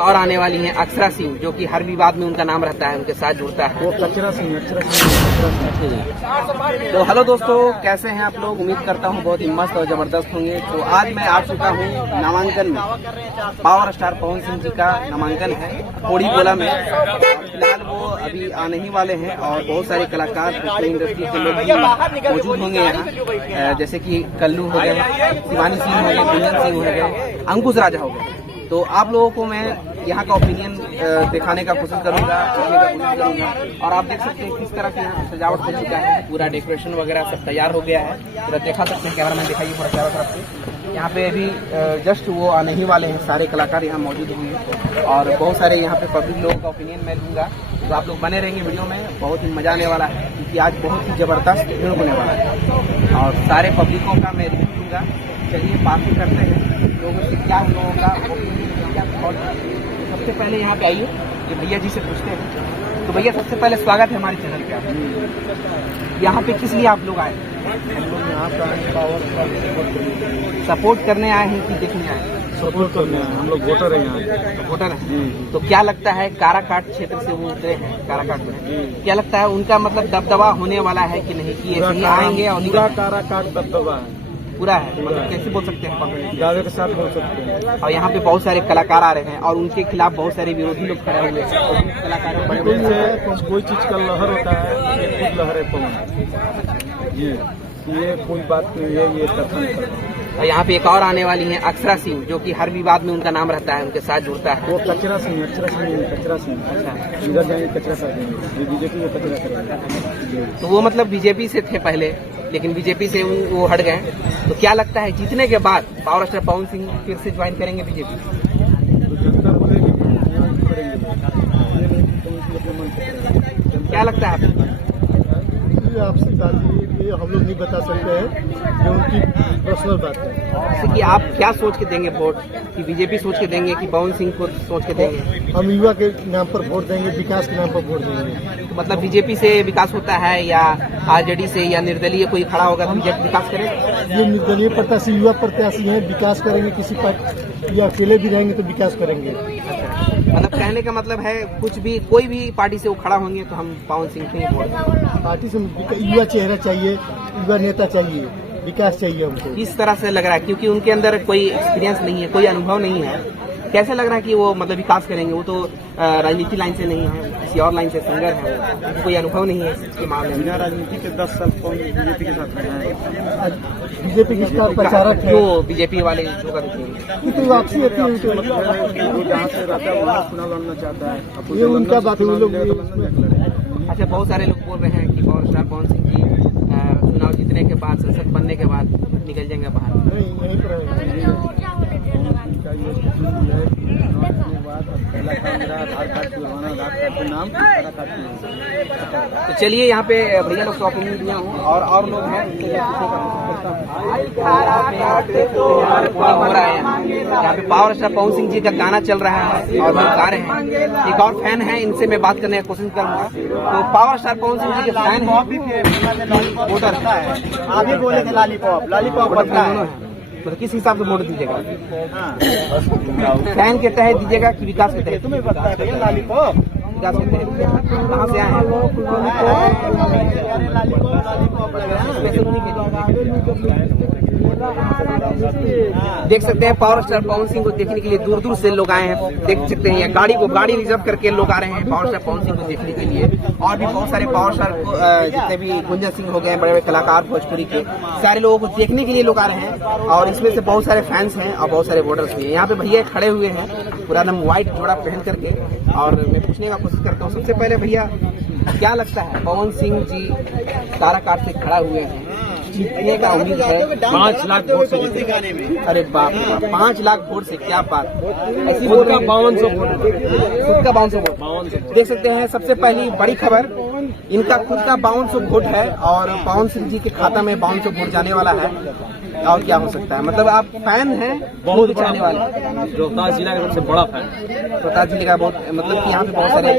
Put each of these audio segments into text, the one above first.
और आने वाली हैं अक्षरा सिंह, जो कि हर विवाद में उनका नाम रहता है, उनके साथ जुड़ता है वो अक्षरा सिंह। तो हेलो दोस्तों, कैसे हैं आप लोग? उम्मीद करता हूं बहुत ही मस्त और जबरदस्त होंगे। तो आज मैं आ चुका हूं नामांकन में। पावर स्टार पवन सिंह जी का नामांकन है कोड़ी गोला में। फिलहाल वो अभी आने ही वाले हैं और बहुत सारे कलाकार फिल्म इंडस्ट्री के लोग भी मौजूद होंगे यहाँ, जैसे कि कल्लू हो गए, शिवानी सिंह हो गए, गुंजन सिंह हो गए, अंकुश राजा हो गए। तो आप लोगों को मैं यहाँ का ओपिनियन दिखाने का कोशिश करूंगा, और आप देख सकते हैं किस तरह से यहाँ सजावट हो चुका है। पूरा डेकोरेशन वगैरह सब तैयार हो गया है। पूरा देखा सकते हैं, कैमरा मैन दिखाइए पूरा चारों तरफ से। यहाँ पे अभी जस्ट वो आने ही वाले हैं, सारे कलाकार यहाँ मौजूद होंगे और बहुत सारे यहाँ पे पब्लिक लोगों का ओपिनियन मैं लूँगा। तो आप लोग बने रहेंगे वीडियो में, बहुत ही मजा आने वाला है क्योंकि आज बहुत ही जबरदस्त भीड़ होने वाला है और सारे पब्लिकों का मैं रिव्यू दूँगा। चलिए बातें करते हैं लोगों से, क्या उन लोगों का क्या थॉट। सबसे पहले यहाँ पे आइए, ये भैया जी से पूछते हैं। तो भैया सबसे पहले स्वागत है हमारे चैनल पे आपका। यहाँ पे किस लिए आप लोग आए? हम लोग यहाँ पे पावर सपोर्ट करने आए हैं कि देखने आए हैं? सपोर्ट करने आए। हम लोग वोटर हैं यहाँ, वोटर है। तो क्या लगता है, काराकाट क्षेत्र से वो उतरे हैं, काराकाट में, क्या लगता है उनका मतलब दबदबा होने वाला है कि नहीं, कि ऐसे ही आएंगे और पूरा काराकाट दबदबा है, पूरा है? मतलब कैसे बोल सकते हैं? दावे के साथ बोल सकते हैं। और यहाँ पे बहुत सारे कलाकार आ रहे हैं और उनके खिलाफ बहुत सारे विरोधी लोग खड़े हुए हैं। कलाकार बड़े बड़े कोई चीज का लहर होता है, ये खुद लहर है पवन। ये कोई बात नहीं है, ये तथ्य। और यहाँ पे एक और आने वाली हैं अक्षरा सिंह, जो कि हर विवाद में उनका नाम रहता है, उनके साथ जुड़ता है। वो कचरा सिंह, अक्षरा सिंह, कचरा सिंह। इधर जाएंगे कचरा कर देंगे, ये बीजेपी को कचरा कर देंगे। तो वो मतलब बीजेपी से थे पहले, लेकिन बीजेपी से वो हट गए। तो क्या लगता है जीतने के बाद पावर स्टार पवन सिंह फिर से ज्वाइन करेंगे बीजेपी? क्या लगता है आपसे ये हम लोग नहीं बता सकते हैं, ये उनकी पर्सनल बात है। जैसे कि आप क्या सोच के देंगे वोट, कि बीजेपी सोच के देंगे कि पवन सिंह को सोच के देंगे? हम युवा के नाम पर वोट देंगे, विकास के नाम पर वोट देंगे। तो मतलब बीजेपी से विकास होता है या आरजेडी से या निर्दलीय कोई खड़ा होगा तो बीजेपी विकास करेगा? ये निर्दलीय प्रत्याशी, युवा प्रत्याशी हैं, विकास करेंगे। किसी पार्टी या अकेले भी रहेंगे तो विकास करेंगे। मतलब कहने का मतलब है कुछ भी, कोई भी पार्टी से वो खड़ा होंगे तो हम पवन सिंह को ही वोट देंगे। पार्टी से युवा चेहरा चाहिए, युवा नेता चाहिए, विकास चाहिए हमको। किस तरह से लग रहा है, क्योंकि उनके अंदर कोई एक्सपीरियंस नहीं है, कोई अनुभव नहीं है, कैसे लग रहा है कि वो मतलब विकास करेंगे? वो तो राजनीति लाइन से नहीं है, किसी और लाइन से सिंगर है, उनको कोई अनुभव नहीं है इसके मामले में। राजनीति के 10 साल बीजेपी के साथ रहे, बीजेपी किसका प्रचारक है? जो बीजेपी वाले लोग दिखेंगे तो वापसी होती है, जहाँ से रहता है वहाँ चुनाव लड़ना चाहता है, ये उनका बात है। वो लोग अच्छा, बहुत सारे लोग बोल रहे हैं कि पावर स्टार पवन सिंह जी चुनाव जीतने के बाद, संसद बनने के बाद निकल जाएंगे बाहर। नहीं, यहीं पर तो चलिए, यहाँ पे भैया लोग ओपिनियन दिया हूँ और लोग हैं हो रहा है। यहाँ पे पावर स्टार पवन सिंह जी का गाना चल रहा है और वो गा रहे हैं। एक और फैन है, इनसे मैं बात करने की कोशिश करूंगा। तो पावर स्टार पवन सिंह जी के फैन है, वोटर है। आप ही बोले थे लॉलीपॉप, लॉलीपॉप बनता है। तो किस हिसाब से वोट दीजिएगा? फैन के तहत दीजिएगा कि विकास के तहत? तुम्हें पता है लॉलीपॉप विकास के तहत। कहाँ से आए हैं? देख सकते हैं पावर स्टार पवन सिंह को देखने के लिए दूर दूर से लोग आए हैं। देख सकते हैं गाड़ी रिजर्व करके लोग आ रहे हैं पावर स्टार पवन सिंह को देखने के लिए। और भी बहुत सारे पावर स्टार जितने भी गुंजन सिंह हो गए, बड़े बड़े कलाकार भोजपुरी के, सारे लोगों को देखने के लिए लोग आ रहे हैं और इसमें से बहुत सारे फैंस हैं और बहुत सारे वोटर्स भी हैं। यहाँ पे भैया खड़े हुए हैं पूरा एकदम व्हाइट जोड़ा पहन करके, और मैं पूछने का कोशिश करता हूँ। सबसे पहले भैया, क्या लगता है पवन सिंह जी काराकाट से खड़ा हुए हैं, जीतने का उम्मीद है? 5 लाख वोट से जीतेंगे। अरे बाप रे बाप, 5 लाख वोट से, क्या बात! ऐसी खुद का 5200 वोट, खुद का 5200 वोट। देख सकते हैं, सबसे पहली बड़ी खबर, इनका खुद का 5200 वोट है और पवन सिंह जी के खाता में 5200 वोट जाने वाला है। और क्या हो सकता है, मतलब आप फैन हैं, बहुत चाहने वाले। रोहतास जिला का सबसे बड़ा फैन। रोहतास जिले का बहुत, मतलब कि यहाँ पे बहुत सारे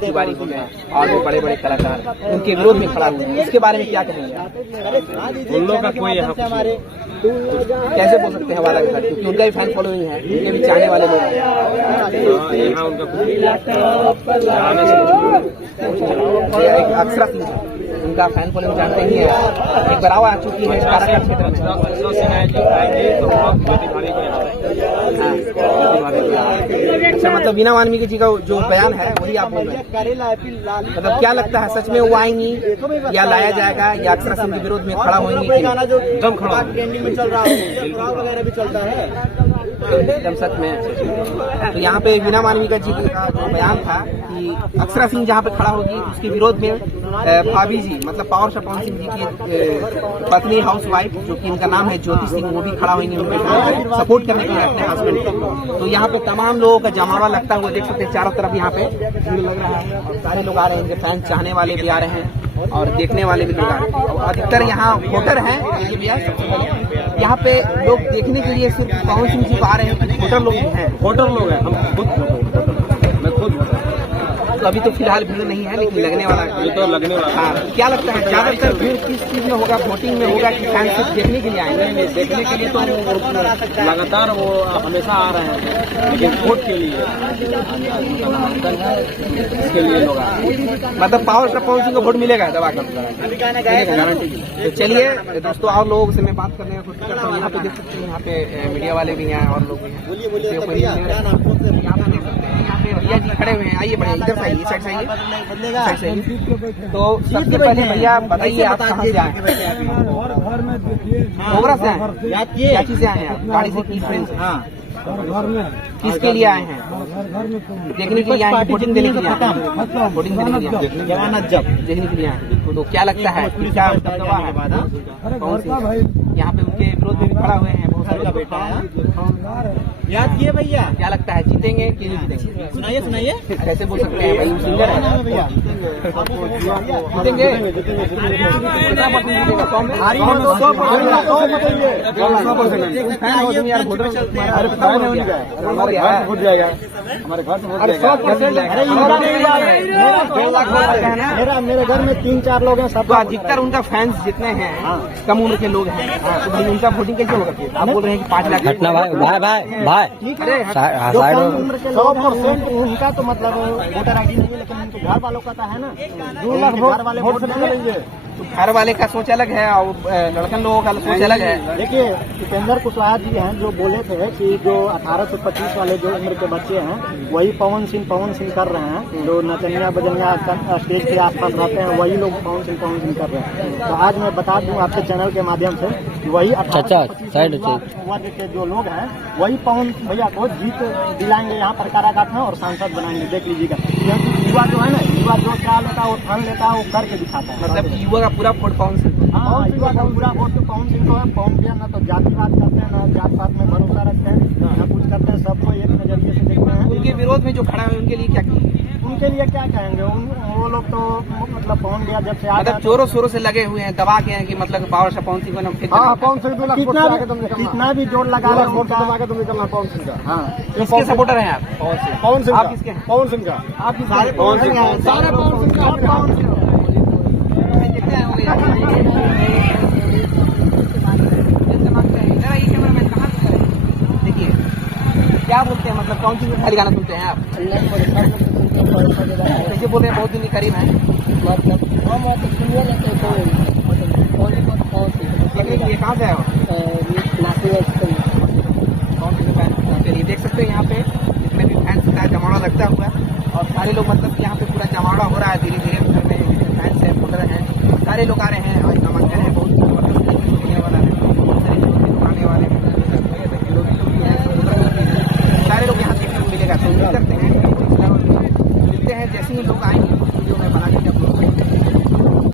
तिवारी हो गए और भी बड़े बड़े कलाकार उनके विरोध में खड़ा हुए हैं, इसके बारे में क्या कहेंगे आप? उन लोगों का कोई यहाँ कैसे बोल सकते हैं हमारा घर, क्योंकि उनका भी फैन फॉलोइंग है, उनके भी चाहने वाले लोग हैं। यहाँ उनका अक्षरा सिंह उनका फैन फॉलोइंग जानते ही है, एक बार आ चुकी है काराकाट क्षेत्र में। अच्छा, मतलब बिना वाल्मीकि जी का जो बयान है वही आप बोल रहे हैं, मतलब क्या लगता है सच में वो आएंगी या लाया जाएगा या अक्षरा सिंह के विरोध में खड़ा होंगी? एकदम खड़ा ट्रेंडिंग में चल रहा है, वगैरह भी चलता है एकदम सच में। तो यहाँ पे बिना वाल्मीकि जी का जो बयान था कि अक्षरा सिंह जहाँ पे खड़ा होगी उसके विरोध में भाभी जी, मतलब पावर स्टार पवन सिंह जी की पत्नी हाउस वाइफ जो कि इनका नाम है ज्योति सिंह, वो भी खड़ा होंगे उनके सपोर्ट करने के लिए अपने हस्बैंड को। तो यहाँ पे तमाम लोगों का जमावड़ा लगता हुआ देख सकते हैं, चारों तरफ यहाँ पे भीड़ लग रहा है और सारे लोग आ रहे हैं, इनके फैन चाहने वाले भी आ रहे हैं और देखने वाले भी लोग आ रहे हैं। और अधिकतर यहाँ वोटर हैं, यहाँ पे लोग देखने के लिए सिर्फ पवन सिंह जी को आ रहे हैं, वोटर लोग भी हैं। वोटर लोग हैं, हम खुद मैं खुद तो अभी तो फिलहाल भीड़ नहीं है, लेकिन लगने वाला है। ये तो लगने वाला है। हाँ, क्या लगता है ज्यादातर भीड़ किस चीज में होगा, वोटिंग में होगा कि फैन सिर्फ देखने के लिए आएंगे? देखने के लिए तो लगातार वो हमेशा आ रहे हैं, लेकिन वोट के लिए उनका नामांकन है, इसके लिए लोग आ रहे हैं। मतलब पावर स्टार पवन सिंह को वोट मिलेगा दबा कर, गारंटी। तो चलिए दोस्तों, और लोगों से मैं बात करने की कोशिश करता हूँ। यहाँ पे देख सकते हैं, यहाँ पे मीडिया वाले भी हैं और लोग भी हैं। भैया जी खड़े हुए हैं, आइए बढ़िया, इधर से आइए, साइड से आइए, साइड से आइए। तो सबसे पहले भैया बताइए आप कहाँ से आए हैं? मोगरा से आए हैं? क्या चीज से आए हैं आप? गाड़ी से, किस ट्रेन से? हाँ, किसके लिए आए हैं? देखने के लिए आए हैं, वोटिंग देने के लिए आए हैं? वोटिंग देने के लिए देखने के लिए आए हैं। तो क्या लगता है क्या दबदबा है कौन सी? यहाँ पे उनके विरोध में भी खड़ा हुए हैं बहुत सारे बेटा याद किए भैया, क्या लगता है जीतेंगे कि नहीं जीतेंगे? सुनाइए सुनाइए, कैसे बोल सकते हैं भाई, सिंगर है भैया जीतेंगे? कितना परसेंट जीतेगा? 100%। मेरे घर में 3-4 लोग हैं, सब तो अधिकतर उनका फैंस जितने हैं कम उम्र के लोग हैं, तो भाई उनका वोटिंग कैसे होगा? आप बोल रहे हैं कि 5 लाख घटना भाई अरे जो कम उम्र के लोग हैं 100% उनका तो मतलब वोटर आईडी नहीं है, लेकिन उनके घर वालों का तो है ना। 2 लाख घर वाले वोट देंगे। तो घर वाले का सोच अलग है और लड़कन लोगों का सोच अलग है। देखिए, उपेंद्र कुशवाहा जी हैं जो बोले थे कि जो 18 से 25 वाले जो उम्र के बच्चे हैं वही पवन सिंह कर रहे हैं, जो नचनिया बजनिया स्टेज के आसपास रहते हैं वही लोग पवन सिंह कर रहे हैं। तो आज मैं बता दूं आपके चैनल के माध्यम से वही 18 वर्ग के जो लोग हैं वही पवन भैया को जीत दिलाएंगे यहाँ पर काराकाट में और सांसद बनाएंगे, देख लीजिएगा। क्योंकि युवा जो है ना, युवा जो क्या लेता है वो ठान लेता है, वो करके दिखाता है। मतलब युवा का पूरा वोट पवन सिंह। हाँ, युवा का पूरा वोट तो पवन सिंह को है। पवन भैया ना तो जातिवाद करते हैं, ना जात पात में भरोसा रखते हैं, ना कुछ करते हैं, सबको एक नजरिए से देखते हैं। उनके विरोध में जो खड़ा है उनके लिए क्या किए? उनके लिए क्या कहेंगे, वो लोग तो मतलब पवन भैया जब से मतलब जोरों शोरों से लगे हुए हैं, दबा के हैं कि मतलब पावर स्टार पवन सिंह को पवन सिंह कितना भी जोर लगा रहे वोट दबा के तुम निकलना पवन सिंह का। हाँ, किसके सपोर्टर हैं आप? पवन सिंह। आप किसके हैं? पवन सिंह का। आप सारे पवन सिंह हैं? सारे पवन सिंह का। पवन सिंह देखिए क्या बोलते हैं, मतलब कौन सी खाली गाना सुनते हैं आप? कैसे बोल रहे हैं, बहुत दिन के करीब है ये कहाँ से आए हो? चलिए देख सकते हैं यहाँ पे जितने भी फैंस का जमावड़ा लगता हुआ और सारे लोग, मतलब यहाँ पे पूरा जमावड़ा हो रहा है धीरे धीरे। घर में फैंस है, वोटर हैं, सारे लोग आ रहे हैं।